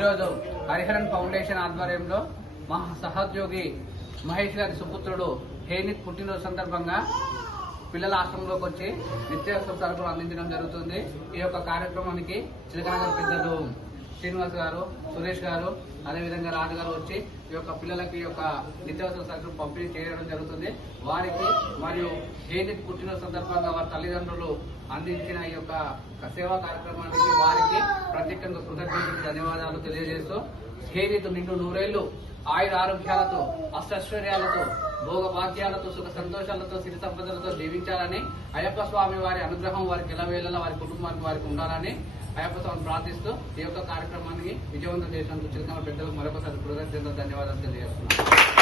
ఈరోజు హరిహరన్ ఫౌండేషన్ ఆధ్వర్యంలో మా సహోద్యోగి మహేష్ గారి సుపుత్రుడు హేనిత్ పుట్టినరోజు సందర్భంగా పిల్లల ఆశ్రమంలోకి వచ్చి నిత్యావసర సరుకులు అందించడం జరుగుతుంది. ఈ యొక్క కార్యక్రమానికి చిలకనగర్ పెద్దలు శ్రీనివాస్ గారు, సురేష్ గారు, అదేవిధంగా రాజు గారు వచ్చి ఈ యొక్క పిల్లలకి నిత్యావసర సరుకులు పంపిణీ చేయడం జరుగుతుంది. వారికి మరియు హేనిత్ పుట్టినరోజు సందర్భంగా వారి తల్లిదండ్రులు అందించిన ఈ యొక్క సేవా కార్యక్రమానికి వారికి ప్రత్యేకంగా కృతజ్ఞతలు ధన్యవాదాలు తెలియజేస్తూ హేనిత్ నిండు నూరేళ్లు ఆయుర ఆరోగ్యాలతో అష్టైశ్వర్యాలతో భోగభాగ్యాలతో సుఖ సంతోషాలతో సిరి సంపదలతో జీవించాలని అయ్యప్ప స్వామి వారి అనుగ్రహం వారికి ఎల్లవేళలా వారి కుటుంబానికి వారికి ఉండాలని అయ్యప్ప స్వామిని ప్రార్థిస్తూ ఈ యొక్క కార్యక్రమాన్ని విజయవంతం చేసినందుకు చిలకనగర్ పెద్దలకు మరొకసారి కృతజ్ఞతలు ధన్యవాదాలు తెలియజేస్తున్నాను.